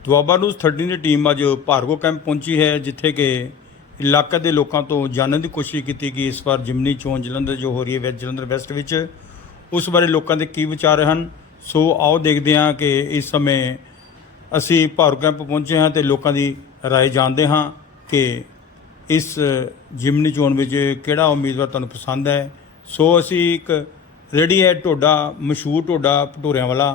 Doaba news 13 ਦੀ team ਅੱਜ Bhargo camp ਪਹੁੰਚੀ ਹੈ ਜਿੱਥੇ ਕਿ ਇਲਾਕੇ ਦੇ ਲੋਕਾਂ ਤੋਂ ਜਾਣਨ ਦੀ ਕੋਸ਼ਿਸ਼ ਕੀਤੀ ਕਿ ਇਸ ਵਾਰ ਜਿਮਨੀ ਚੋਣ ਜਲੰਧਰ ਜੋ ਹੋ ਰਹੀ ਹੈ ਵੈਸਟ ਜਲੰਧਰ ਵੈਸਟ ਵਿੱਚ ਉਸ ਬਾਰੇ ਲੋਕਾਂ ਦੇ ਕੀ ਵਿਚਾਰ ਹਨ ਸੋ ਆਓ ਦੇਖਦੇ ਹਾਂ ਕਿ ਇਸ ਸਮੇਂ ਅਸੀਂ ਭਾਰਗੋ ਕੈਂਪ ਪਹੁੰਚੇ ਹਾਂ ਤੇ ਲੋਕਾਂ ਦੀ رائے ਜਾਣਦੇ ਹਾਂ ਕਿ ਇਸ ਜਿਮਨੀ ਚੋਣ ਵਿੱਚ ਕਿਹੜਾ ਉਮੀਦਵਾਰ ਤੁਹਾਨੂੰ ਪਸੰਦ ਹੈ ਸੋ ਅਸੀਂ ਇੱਕ ਰੈਡੀ ਹੈ ਟੋਡਾ ਮਸ਼ਹੂਰ ਟੋਡਾ ਭਟੂਰਿਆਂ ਵਾਲਾ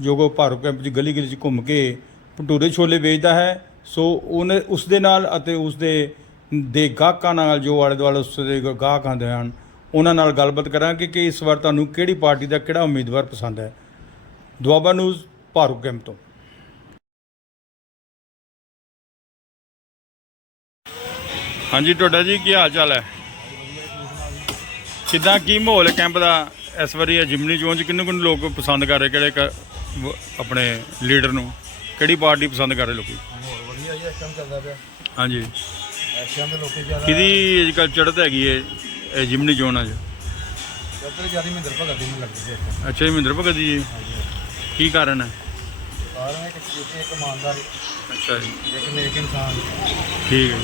ਜੋ ਕੋ ਭਾਰੋ ਕੈਂਪ 'ਚ ਗਲੀ ਗਲੀ 'ਚ ਘੁੰਮ ਕੇ ਭਟੂਰੇ ਛੋਲੇ ਵੇਚਦਾ ਹੈ। ਸੋ ਉਹਨੇ ਉਸ ਦੇ ਨਾਲ ਅਤੇ ਉਸ ਦੇ ਦੇ ਗਾਹਕਾਂ ਨਾਲ ਜੋ ਆਲੇ ਦੁਆਲੇ ਉਸ ਦੇ ਗਾਹਕ ਆਉਂਦੇ ਹਨ, ਉਹਨਾਂ ਨਾਲ ਗੱਲਬਾਤ ਕਰਾਂਗੇ ਕਿ ਇਸ ਵਾਰ ਤੁਹਾਨੂੰ ਕਿਹੜੀ ਪਾਰਟੀ ਦਾ ਕਿਹੜਾ ਉਮੀਦਵਾਰ ਪਸੰਦ ਹੈ। ਦੁਆਬਾ ਨਿਊਜ਼ ਭਾਰੋ ਕੈਂਪ ਤੋਂ। ਹਾਂਜੀ, ਤੁਹਾਡਾ ਜੀ ਕੀ ਹਾਲ ਚਾਲ ਹੈ? ਕਿੱਦਾਂ, ਕੀ ਮਾਹੌਲ ਹੈ ਕੈਂਪ ਦਾ? ਇਸ ਵਾਰੀ ਇਹ ਜਿਮਨੀ ਚੋਣ ਚ ਕਿੰਨੂੰ ਕਿੰਨੂੰ ਲੋਕ ਪਸੰਦ ਕਰ ਰਹੇ, ਕਿਹੜੇ ਕ- ਆਪਣੇ ਲੀਡਰ ਨੂੰ? ਕਿਹੜੀ ਪਾਰਟੀ ਪਸੰਦ ਕਰ ਰਹੇ ਲੋਕੀ? ਹੋਰ ਵਧੀਆ ਜੀ ਟਾਈਮ ਚੱਲਦਾ ਪਿਆ। ਹਾਂਜੀ। ਟਾਈਮ ਦੇ ਲੋਕੀ ਜ਼ਿਆਦਾ ਕਿਹਦੀ ਅੱਜ ਕੱਲ੍ਹ ਚੜ੍ਹਤ ਹੈਗੀ ਹੈ ਇਹ ਜਿਮਨੀ ਚੋਣਾਂ 'ਚ ਇੱਧਰ ਜ਼ਿਆਦਾ ਮਹਿੰਦਰ ਭਗਤ ਦੀ ਮੈਨੂੰ ਲੱਗਦੀ ਹੈ ਅੱਛਾ ਜੀ ਮਹਿੰਦਰ ਭਗਤ ਜੀ ਕੀ ਕਾਰਨ ਹੈ? ਸਾਰਿਆਂ ਇੱਕ ਇੱਕ ਇੱਕ ਇਮਾਨਦਾਰ। ਅੱਛਾ ਜੀ। ਇੱਕ ਨੇਕ ਇਨਸਾਨ। ਠੀਕ ਹੈ।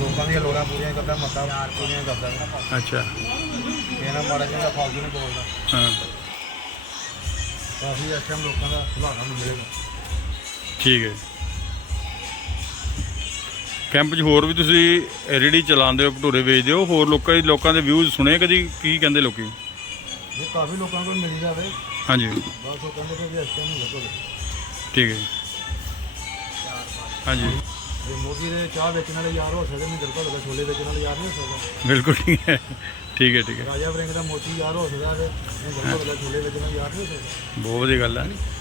ਲੋਕਾਂ ਦੀਆਂ ਲੋੜਾਂ ਪੂਰੀਆਂ ਕਰਦਾ ਮੱਤਾਂ ਪੂਰੀਆਂ ਕਰਦਾ। ਅੱਛਾ। ਇਹ ਨਾ ਮਾੜਾ ਜਿਹਾ ਫਾਲਤੂ ਨਹੀਂ ਬੋਲਦਾ। ਹਾਂ। ਕਾਫੀ ਟਾਈਮ ਲੋਕਾਂ ਦਾ ਸੁਭਾਅ ਨੂੰ ਮਿਲੇਗਾ। ਠੀਕ ਹੈ ਕੈਂਪ 'ਚ ਹੋਰ ਵੀ ਤੁਸੀਂ ਰੇੜੀ ਚਲਾਉਂਦੇ ਹੋ ਭਟੂਰੇ ਵੇਚਦੇ ਹੋ ਹੋਰ ਲੋਕਾਂ ਦੀ ਲੋਕਾਂ ਦੇ ਵਿਊਜ਼ ਸੁਣੇ ਕਦੀ? ਕੀ ਕਹਿੰਦੇ ਲੋਕੀ? ਇਹ ਕਾਫੀ ਲੋਕਾਂ ਕੋਲ ਮਿਲ ਜਾਵੇ। ਹਾਂਜੀ। ਬਸ ਉਹ ਕਹਿੰਦੇ ਕਿ ਵੀ ਟਾਈਮ ਨਹੀਂ ਲੱਗੋ ਠੀਕ ਹੈ। ਹਾਂਜੀ। ਜੇ ਮੋਦੀ ਦੇ ਚਾਹ ਵੇਚਣ ਵਾਲੇ ਯਾਰ ਹੋ ਸਕਦੇ ਮਹਿੰਦਰ ਭਗਤ ਦਾ ਛੋਲੇ ਵੇਚਣ ਵਾਲੇ ਯਾਰ ਨਹੀਂ ਹੋ ਸਕਦਾ। ਬਿਲਕੁਲ ਠੀਕ ਹੈ। ਠੀਕ ਹੈ ਠੀਕ ਹੈ। ਰਾਜਾ ਵਰਿੰਗ ਦਾ ਮੋਤੀ ਯਾਰ ਹੋ ਸਕਦਾ ਤੇ ਮਹਿੰਦਰ ਭਗਤ ਦਾ ਛੋਲੇ ਵੇਚਣ ਵਾਲਾ ਯਾਰ ਨਹੀਂ ਹੋ ਸਕਦਾ। ਬਹੁਤ ਵਧੀਆ ਗੱਲ ਹੈ। ਇਹ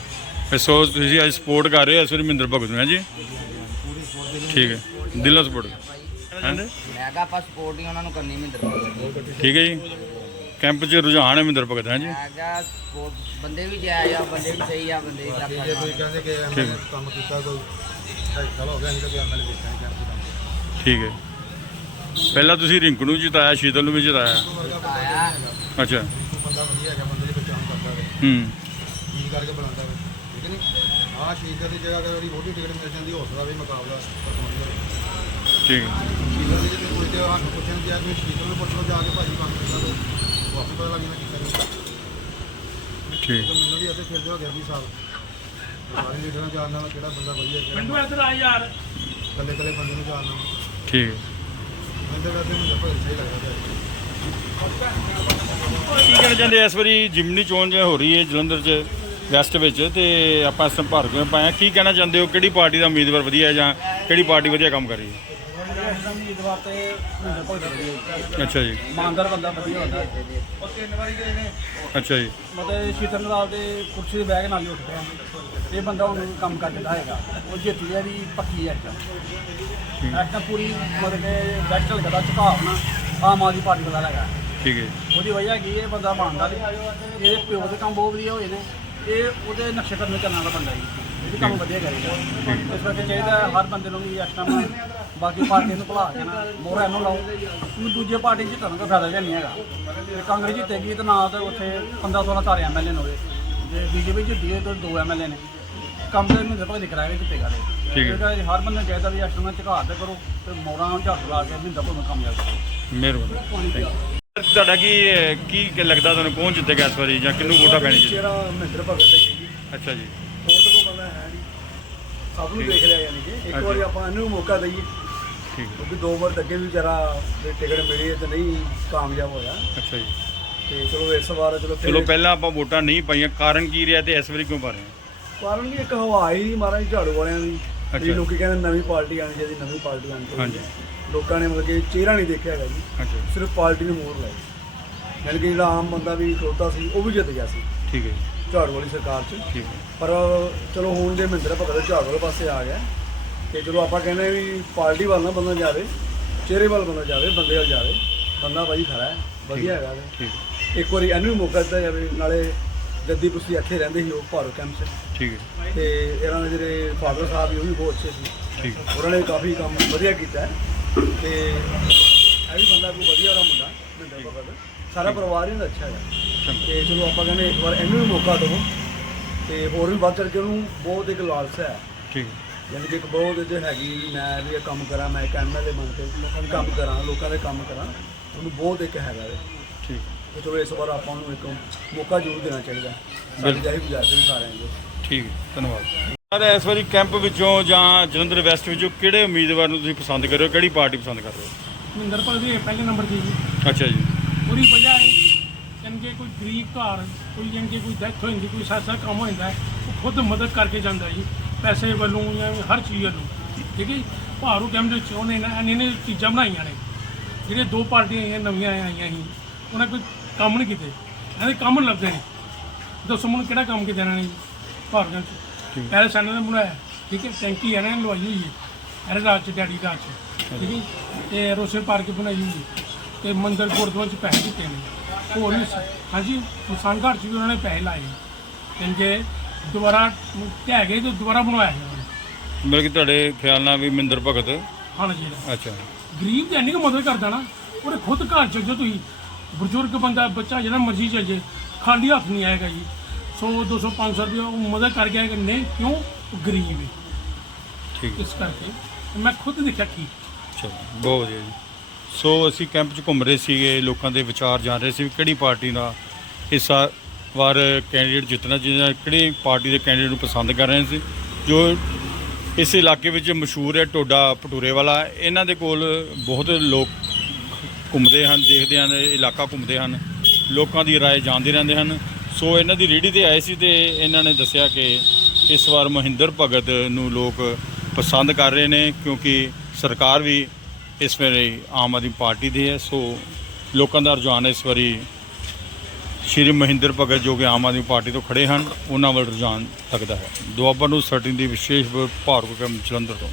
ਸੋ ਤੁਸੀਂ ਅੱਜ ਸਪੋਰਟ ਕਰ ਰਹੇ ਹੋ ਇਸ ਵਾਰੀ ਮਹਿੰਦਰ ਭਗਤ ਨੂੰ ਹੈ ਜੀ? ਠੀਕ ਹੈ। ਦਿਲੋਂ ਸਪੋਰਟ। ਹਾਂਜੀ ਮੈਂ ਕਿਹਾ ਆਪਾਂ ਸਪੋਰਟ ਹੀ ਉਹਨਾਂ ਨੂੰ ਕਰਨੀ ਮਹਿੰਦਰ ਭਗਤ ਦੀ। ਠੀਕ ਹੈ ਜੀ। ਕੈਂਪ 'ਚ ਰੁਝਾਨ ਹੈ ਮਹਿੰਦਰ ਭਗਤ ਹੈ ਜੀ? ਮੈਂ ਕਿਹਾ support- ਬੰਦੇ ਵੀ ਜਾਇਜ਼ ਆ ਬੰਦੇ ਵੀ ਸਹੀ ਆ ਬੰਦੇ ਵੀ ਬਾਕੀ ਕਰ ਜੇ ਕੋਈ ਕਹਿੰਦੇ ਕਿ ਐਮਐਲਏ ਕੰਮ ਕੀਤਾ ਕੋਈ ਢਾਈ ਸਾਲ ਹੋ ਗਿਆ ਅਸੀਂ ਤਾਂ ਕੋਈ ਐਮਐਲਏ ਵੇਖਿਆ ਨਹੀਂ ਕੰਮ ਠੀਕ ਹੈ। ਪਹਿਲਾਂ ਤੁਸੀਂ ਰਿੰਕੂ ਨੂੰ ਜਿਤਾਇਆ ਸ਼ੀਤਲ ਨੂੰ ਵੀ ਜਿਤਾਇਆ? ਆਇਆ ਅੱਛਾ। ਬੰਦਾ ਵਧੀਆ ਹੈਗਾ ਬੰਦੇ ਦੇ ਕੋਈ ਕੰਮ ਕਰਦਾ ਹੈ ਹੂੰ। ਕੀ ਕਰਕੇ ਬਣਾਉਂਦਾ ਹੈ ਠੀਕ ਹੈ ਨਹੀਂ ਆਹ ਸ਼ੀਸ਼ਾ ਦੀ ਜਗ੍ਹਾ ਤੇ ਉਹਦੀ ਵੋਟੀ ਟਿਕਟ ਮਿਲ ਜਾਂਦੀ ਹੌਸਲਾ ਵੀ ਮੁਕਾਬਲਾ ਕਰਵਾਉਣ ਦਾ। ਠੀਕ। ਹੈ ਸ਼ੀਸ਼ਾ ਦੀ ਜੇ ਕੋਈ ਤੇ ਸਾਨੂੰ ਪੁੱਛਣ ਦੀ ਆ ਕਿ ਸ਼ੀਸ਼ਾ ਨੂੰ ਪੁੱਛ ਲਓ ਜਾ ਕੇ ਭਾਜੀ ਕੰਮ ਕੀਤਾ ਤੇ ਵਾਪਸ ਪਤਾ ਲੱਗ ਜਾਣਾ ਕੀਤਾ ਨਹੀਂ ਠੀਕ। ਤੇ ਮੈਨੂੰ ਵੀ ਇੱਥੇ ਫਿਰਦੇ ਹੋ ਗਿਆ 20 ਸਾਲ। ਸਾਰੇ ਲੀਡਰਾਂ ਨੂੰ ਜਾਣਦਾ ਮੈਂ ਕਿਹੜਾ ਬੰਦਾ ਵਧੀਆ ਕਿਹੜਾ ਮੈਨੂੰ ਇੱਧਰ ਆ ਯਾਰ। ਕੱਲੇ ਕੱਲੇ ਬੰਦੇ ਨੂੰ ਜਾਣਦਾ ਮੈਂ ਠੀਕ। ਹੈ ਮੈਨੂੰ ਤਾਂ ਵੈਸੇ ਮੈਨੂੰ ਭਾਈ ਸਹੀ ਲੱਗਦਾ ਹੈ ਕੀ ਕਹਿਣਾ ਚਾਹੁੰਦੇ ਇਸ ਵਾਰੀ? ਜਿਮਨੀ ਚੋਣ ਜੋ ਹੋ ਰਹੀ ਹੈ ਜਲੰਧਰ 'ਚ। ਵੈਸਟ ਵਿੱਚ ਤੇ ਆਪਾਂ ਇਸ ਟਾਈਮ ਭਾਰਤ ਵਿੱਚ ਪਾਇਆ ਕੀ ਕਹਿਣਾ ਚਾਹੁੰਦੇ ਹੋ? ਕਿਹੜੀ ਪਾਰਟੀ ਦਾ ਉਮੀਦਵਾਰ ਵਧੀਆ ਹੈ ਜਾਂ ਕਿਹੜੀ ਪਾਰਟੀ ਵਧੀਆ ਕੰਮ ਕਰ ਰਹੀ ਹੈ? ਉਮੀਦਵਾਰ ਤੇ ਮਹਿੰਦਰ ਭਗਤ ਵਧੀਆ ਅੱਛਾ ਜੀ। ਇਮਾਨਦਾਰ ਬੰਦਾ ਵਧੀਆ ਹੁੰਦਾ ਉਹ ਤਿੰਨ ਵਾਰੀ ਗਏ ਨੇ। ਅੱਛਾ ਜੀ। ਮਤਲਬ ਸ਼ੀਤਲ ਨਾਲ ਦੇ ਕੁਰਸੀ ਦੇ ਕੇ ਨਾਲ ਹੀ ਉੱਠ ਪਿਆ ਇਹ ਬੰਦਾ ਹੁਣ ਕੰਮ ਕਰ ਦਿੰਦਾ ਹੈਗਾ। ਉਹ ਜਿੱਤੀ ਹੈ ਦੀ ਪੱਕੀ ਹੈ ਇਸ ਤਾਂ ਪੂਰੀ ਮਤਲਬ ਕਿ ਬੈਸਟ ਲੱਗਦਾ ਝੁਕਾਵਣਾ ਆਮ ਆਦਮੀ ਪਾਰਟੀ ਦਾ ਹੈਗਾ। ਠੀਕ ਹੈ ਉਹਦੀ ਵਜ੍ਹਾ ਕੀ ਇਹ ਬੰਦਾ ਇਮਾਨਦਾਰ ਇਹਦੇ ਪਿਓ ਦੇ ਕੰਮ ਬਹੁਤ ਵਧੀਆ ਹੋਏ ਨੇ। ਇਹ ਉਹਦੇ ਨਕਸ਼ੇ ਕਰਨੇ ਚੱਲਣ ਵਾਲਾ ਬੰਦਾ ਜੀ। ਇਹ ਵੀ ਕੰਮ ਵਧੀਆ ਕਰੇਗਾ ਇਸ ਕਰਕੇ ਚਾਹੀਦਾ ਹਰ ਬੰਦੇ ਨੂੰ ਵੀ ਟਾਈਮ ਬਾਕੀ ਪਾਰਟੀ ਨੂੰ ਭੁਲਾ ਕੇ ਨਾ ਮੋਹਰਾ ਇਹਨੂੰ ਲਾਓ। ਕਿਉਂਕਿ ਦੂਜੇ ਪਾਰਟੀ ਚ ਜਿੱਤਣ ਦਾ ਫਾਇਦਾ ਵੀ ਨਹੀਂ ਹੈਗਾ। ਜੇ ਕਾਂਗਰਸ ਜਿੱਤੇਗੀ ਤਾਂ ਨਾ ਤਾਂ ਉੱਥੇ 15 16 ਸਾਰੇ ਐਮਐਲਏ ਨੇ ਹੋਵੇ ਜੇ ਬੀਜੇਪੀ ਜਿੱਤੀ ਹੈ ਤਾਂ ਦੋ ਐਮਐਲਏ ਨੇ। ਕੰਮ ਤਾਂ ਮਹਿੰਦਰ ਭਗਤ ਦਿਖ ਰਿਹਾ ਹੈ ਜਿੱਤੇਗਾ ਠੀਕ ਹੈ। ਹਰ ਬੰਦੇ ਨੂੰ ਚਾਹੀਦਾ ਵੀ ਟਾਈਮ ਝੁਕਾਅ ਤੇ ਕਰੋ ਤੇ ਮੋਹਰਾ ਨੂੰ ਝੱਟ ਲਾ ਕੇ ਮਹਿੰਦਰ ਨੂੰ ਕਾਮਯਾਬ ਕਰੋ। ਮਿਹਰਬਾਨੀ। ਤੁਹਾਡਾ ਕੀ ਕੀ ਲੱਗਦਾ ਤੁਹਾਨੂੰ ਕੌਣ ਜਿੱਤੇਗਾ ਇਸ ਵਾਰੀ ਜਾਂ ਕਿਹਨੂੰ ਵੋਟਾਂ ਪੈਣੀ ਚਾਹੀਦੀ ਜਿਹੜਾ ਮਹਿੰਦਰ ਭਗਤ ਹੈ ਜੀ। ਅੱਛਾ ਜੀ। ਹੋਰ ਤਾਂ ਕੋਈ ਬੰਦਾ ਹੈ ਨਹੀਂ। ਸਭ ਨੂੰ ਦੇਖ ਲਿਆ ਯਾਨੀ ਕਿ ਇੱਕ। ਵਾਰੀ ਆਪਾਂ ਇਹਨੂੰ ਮੌਕਾ ਦਈਏ। ਠੀਕ। ਹੈ ਕਿਉਂਕਿ ਦੋ ਵਾਰ ਅੱਗੇ ਵੀ ਵਿਚਾਰਾ ਟਿਕਟ ਮਿਲੀ ਤੇ ਨਹੀਂ ਕਾਮਯਾਬ ਹੋਇਆ। ਅੱਛਾ ਜੀ। ਤੇ ਚਲੋ ਇਸ ਵਾਰ ਚਲੋ ਪਹਿਲਾਂ ਆਪਾਂ ਵੋਟਾਂ ਨਹੀਂ ਪਾਈਆਂ। ਕਾਰਨ ਕੀ ਰਿਹਾ ਤੇ ਇਸ ਵਾਰੀ ਕਿਉਂ ਪਾ ਰਹੇ ਹਾਂ? ਕਾਰਨ ਵੀ ਇੱਕ ਹਵਾ ਹੀ ਨਹੀਂ ਮਹਾਰਾਜ ਝਾੜੂ ਵਾਲਿਆਂ ਦੀ। ਅੱਛਾ। ਵੀ ਲੋਕੀ ਕਹਿੰਦੇ ਨਵੀਂ ਪਾਰਟੀ ਆਣੀ ਚਾਹੀਦੀ ਨਵੀਂ ਪਾਰਟੀ ਆਣੀ ਚਾਹੀਦੀ। ਹਾਂਜੀ। ਲੋਕਾਂ ਨੇ ਮਤਲਬ ਕਿ ਚਿਹਰਾ ਨਹੀਂ ਦੇਖਿਆ ਹੈਗਾ ਜੀ। ਅੱਛਾ। ਸਿਰਫ ਪਾਰਟੀ ਨੂੰ ਮੋਹਰ ਲਾਈ। ਯਾਨੀ ਕਿ ਜਿਹੜਾ ਆਮ ਬੰਦਾ ਵੀ ਖਲੋਤਾ ਸੀ ਉਹ ਵੀ ਜਿੱਤ ਗਿਆ ਸੀ। ਠੀਕ ਹੈ ਜੀ, ਝਾੜੂ ਵਾਲੀ ਸਰਕਾਰ 'ਚ। ਠੀਕ ਹੈ। ਪਰ ਚਲੋ ਹੁਣ ਦੇ ਮਹਿੰਦਰ ਭਗਤ ਝਾੜੂ ਵਾਲੇ ਪਾਸੇ ਆ ਗਿਆ ਤੇ ਚਲੋ ਆਪਾਂ ਕਹਿੰਦੇ ਵੀ ਪਾਰਟੀ ਵੱਲ ਨਾ ਬੰਦਾ ਜਾਵੇ ਚਿਹਰੇ ਵੱਲ ਬੰਦਾ ਜਾਵੇ ਬੰਦੇ ਵੱਲ ਜਾਵੇ। ਬੰਦਾ ਭਾਈ ਖਰਾ ਹੈ ਵਧੀਆ ਹੈਗਾ। ਠੀਕ ਇੱਕ ਵਾਰੀ ਇਹਨੂੰ ਵੀ ਮੌਕਾ ਦਿੱਤਾ ਜਾਵੇ ਨਾਲੇ ਜੱਦੀ ਪੁੱਛੀ ਇੱਥੇ ਰਹਿੰਦੇ ਸੀ ਉਹ ਭਾਰੋ ਕੈਂਪ 'ਚ। ਠੀਕ ਹੈ। ਤੇ ਇਹਨਾਂ ਦੇ ਜਿਹੜੇ ਫਾਦਰ ਸਾਹਿਬ ਵੀ ਉਹ ਵੀ ਬਹੁਤ ਅੱਛੇ ਸੀ। ਠੀਕ ਉਹਨਾਂ ਨੇ ਕਾਫੀ ਕੰਮ ਵਧੀਆ ਕੀਤਾ ਹੈ। ਤੇ ਇਹ ਵੀ ਬੰਦਾ ਕੋਈ ਵਧੀਆ ਵਾਲਾ ਮੁੰਡਾ ਭਗਤ ਸਾਰਾ ਪਰਿਵਾਰ ਹੀ ਉਹਦਾ ਅੱਛਾ ਹੈ। ਤੇ ਚਲੋ ਆਪਾਂ ਕਹਿੰਦੇ ਇੱਕ ਵਾਰ ਇਹਨੂੰ ਵੀ ਮੌਕਾ ਦਿਓ। ਤੇ ਹੋਰ ਵੀ ਵੱਧ ਚੜ ਕੇ ਉਹਨੂੰ ਬਹੁਤ ਇੱਕ ਲਾਲਸਾ ਹੈ। ਠੀਕ ਯਾਨੀ ਕਿ ਇੱਕ ਬਹੁਤ ਜੇ ਹੈਗੀ ਵੀ ਮੈਂ ਵੀ ਇਹ ਕੰਮ ਕਰਾਂ ਮੈਂ ਇੱਕ ਐਮਐਲਏ ਬਣ ਕੇ ਕੰਮ ਕਰਾਂ ਲੋਕਾਂ ਦੇ ਕੰਮ ਕਰਾਂ। ਉਹਨੂੰ ਬਹੁਤ ਇੱਕ ਹੈਗਾ ਵੇ। ਠੀਕ ਤੇ ਚਲੋ ਇਸ ਵਾਰ ਆਪਾਂ ਨੂੰ ਇੱਕ ਮੌਕਾ ਜ਼ਰੂਰ ਦੇਣਾ ਚਾਹੀਦਾ। ਸਾਡੀ ਜਾਈ ਗੁਜ਼ਾਰਿਸ਼ ਹੈ ਸਾਰਿਆਂ ਦੀ। ਠੀਕ ਹੈ ਧੰਨਵਾਦ। ਸਰ ਇਸ ਵਾਰੀ ਕੈਂਪ ਵਿੱਚੋਂ ਜਾਂ ਜਲੰਧਰ ਵੈਸਟ ਵਿੱਚੋਂ ਕਿਹੜੇ ਉਮੀਦਵਾਰ ਨੂੰ ਤੁਸੀਂ ਪਸੰਦ ਕਰ ਰਹੇ ਹੋ? ਕਿਹੜੀ ਪਾਰਟੀ ਪਸੰਦ ਕਰ ਰਹੇ ਹੋ? ਮਹਿੰਦਰ ਪਾਲ ਦੇ ਪਹਿਲੇ ਨੰਬਰ ਤੇ ਜੀ। ਅੱਛਾ ਜੀ। ਉਹਦੀ ਵਜ੍ਹਾ ਹੈ ਕਿ ਕੋਈ ਗਰੀਬ ਘਰ ਕੋਈ ਜਾਣੀ ਕਿ ਕੋਈ ਡੈਥ ਹੋ ਜਾਂਦੀ ਕੋਈ ਸਾਸਾ ਕੰਮ ਹੋ ਜਾਂਦਾ ਹੈ, ਉਹ ਖੁਦ ਮਦਦ ਕਰਕੇ ਜਾਂਦਾ ਜੀ ਪੈਸੇ ਵੱਲੋਂ ਜਾਂ ਹਰ ਚੀਜ਼ ਵੱਲੋਂ। ਠੀਕ ਹੈ ਜੀ? ਭਾਰੂ ਕੈਂਪ ਦੇ ਵਿੱਚ ਉਹਨੇ ਨਾ ਇੰਨੇ ਨੇ ਚੀਜ਼ਾਂ ਬਣਾਈਆਂ ਨੇ। ਜਿਹੜੇ ਦੋ ਪਾਰਟੀਆਂ ਆਈਆਂ ਨਵੀਆਂ ਆਈਆਂ ਸੀ ਉਹਨਾਂ ਕੋਈ ਕੰਮ ਨਹੀਂ ਕੀਤੇ। ਇਹਦੇ ਕੰਮ ਨੀ ਲੱਭਦੇ ਨੇ ਦੱਸੋ ਮੈਨੂੰ ਕਿਹੜਾ ਕੰਮ ਕਿ ਦੇਣਾ ਨਹੀਂ ਭਾਰੂ ਕੈਂਪ 'ਚ। ਪਹਿਲੇ ਸਾਲਾਂ ਨੇ ਬਣਾਇਆ। ਠੀਕ ਹੈ ਟੈਂਕੀ ਇਹਨਾਂ ਨੇ ਲਵਾਈ ਹੋਈ ਹੈ। ਇਹਦੇ ਰਾਜ ਚ ਡੈਡੀ ਰਾਜ ਚ। ਠੀਕ ਹੈ ਜੀ? ਤੇ ਰੋਸ਼ਨ ਪਾਰਕ ਬਣਾਈ ਹੋਈ ਹੈ। ਤੇ ਮੰਦਰ ਗੁਰਦੁਆਰੇ ਚ ਪੈਸੇ ਦਿੱਤੇ ਨੇ। ਹੋਰ ਵੀ ਹਾਂਜੀ ਘਾਟ ਚ ਵੀ ਉਹਨਾਂ ਨੇ ਪੈਸੇ ਲਾਏ ਨੇ। ਜੇ ਦੁਬਾਰਾ ਢਹਿ ਗਏ ਤੇ ਦੁਬਾਰਾ ਬਣਵਾਇਆ ਉਹਨਾਂ ਨੇ। ਮਤਲਬ ਕਿ ਤੁਹਾਡੇ ਖਿਆਲ ਨਾਲ ਵੀ ਮਹਿੰਦਰ ਭਗਤ? ਖਾਣਾ ਚਾਹੀਦਾ ਅੱਛਾ। ਗਰੀਬ ਦੀ ਇੰਨੀ ਕੁ ਮਦਦ ਕਰਦਾ ਨਾ ਉਹਦੇ ਖੁਦ ਘਰ ਚੱਲ ਜਾਓ ਤੁਸੀਂ। ਬਜ਼ੁਰਗ ਬੰਦਾ ਬੱਚਾ ਜਿਹੜਾ ਮਰਜ਼ੀ ਚੱਲ ਜੇ ਖਾਲੀ ਹੱਥ ਨਹੀਂ ਆਏਗਾ ਜੀ। 100 200 500 ਰੁਪਏ ਉਹ ਮਦਦ ਕਰ ਗਿਆ ਕਿ ਨਹੀਂ ਕਿਉਂ? ਉਹ ਗਰੀਬ ਹੈ। ਠੀਕ ਇਸ ਕਰਕੇ ਮੈਂ ਖੁਦ ਦੇਖਿਆ ਕੀ। ਚਲੋ ਬਹੁਤ ਵਧੀਆ ਜੀ। ਸੋ ਅਸੀਂ ਕੈਂਪ 'ਚ ਘੁੰਮ ਰਹੇ ਸੀਗੇ ਲੋਕਾਂ ਦੇ ਵਿਚਾਰ ਜਾਣ ਰਹੇ ਸੀ ਵੀ ਕਿਹੜੀ ਪਾਰਟੀ ਦਾ ਇਸ ਵਾਰ ਕੈਂਡੀਡੇਟ ਜਿੱਤਣਾ ਜਿਹਨਾਂ ਕਿਹੜੀ ਪਾਰਟੀ ਦੇ ਕੈਂਡੀਡੇਟ ਨੂੰ ਪਸੰਦ ਕਰ ਰਹੇ ਸੀ। ਜੋ ਇਸ ਇਲਾਕੇ ਵਿੱਚ ਮਸ਼ਹੂਰ ਹੈ ਟੋਡਾ ਭਟੂਰੇ ਵਾਲਾ। ਇਹਨਾਂ ਦੇ ਕੋਲ ਬਹੁਤ ਲੋਕ ਘੁੰਮਦੇ ਹਨ ਦੇਖਦੇ ਹਨ ਇਹ ਇਲਾਕਾ ਘੁੰਮਦੇ ਹਨ ਲੋਕਾਂ ਦੀ رائے ਜਾਣਦੇ ਰਹਿੰਦੇ ਹਨ ਸੋ ਇਹਨਾਂ ਦੀ ਰੇਹੜੀ ਤੇ ਆਏ ਸੀ ਤੇ ਇਹਨਾਂ ਨੇ ਦੱਸਿਆ ਕਿ ਇਸ ਵਾਰ ਮਹਿੰਦਰ ਭਗਤ ਨੂੰ ਲੋਕ ਪਸੰਦ ਕਰ ਰਹੇ ਨੇ ਕਿਉਂਕਿ ਸਰਕਾਰ ਵੀ ਇਸ ਵੇਲੇ ਆਮ ਆਦਮੀ ਪਾਰਟੀ ਦੀ ਹੈ ਸੋ ਲੋਕਾਂ ਦਾ ਰੁਝਾਨ ਇਸ ਵਾਰੀ ਸ਼੍ਰੀ ਮਹਿੰਦਰ ਭਗਤ ਜੋ ਕਿ ਆਮ ਆਦਮੀ ਪਾਰਟੀ ਤੋਂ ਖੜੇ ਹਨ ਉਹਨਾਂ ਵੱਲ ਰੁਝਾਨ ਲੱਗਦਾ ਹੈ ਦੁਆਬਾ ਨੂੰ ਸਰਟਿੰਗ ਦੀ ਵਿਸ਼ੇਸ਼ ਭਾਰਤ ਕੈਂਪ ਜਲੰਧਰ ਤੋਂ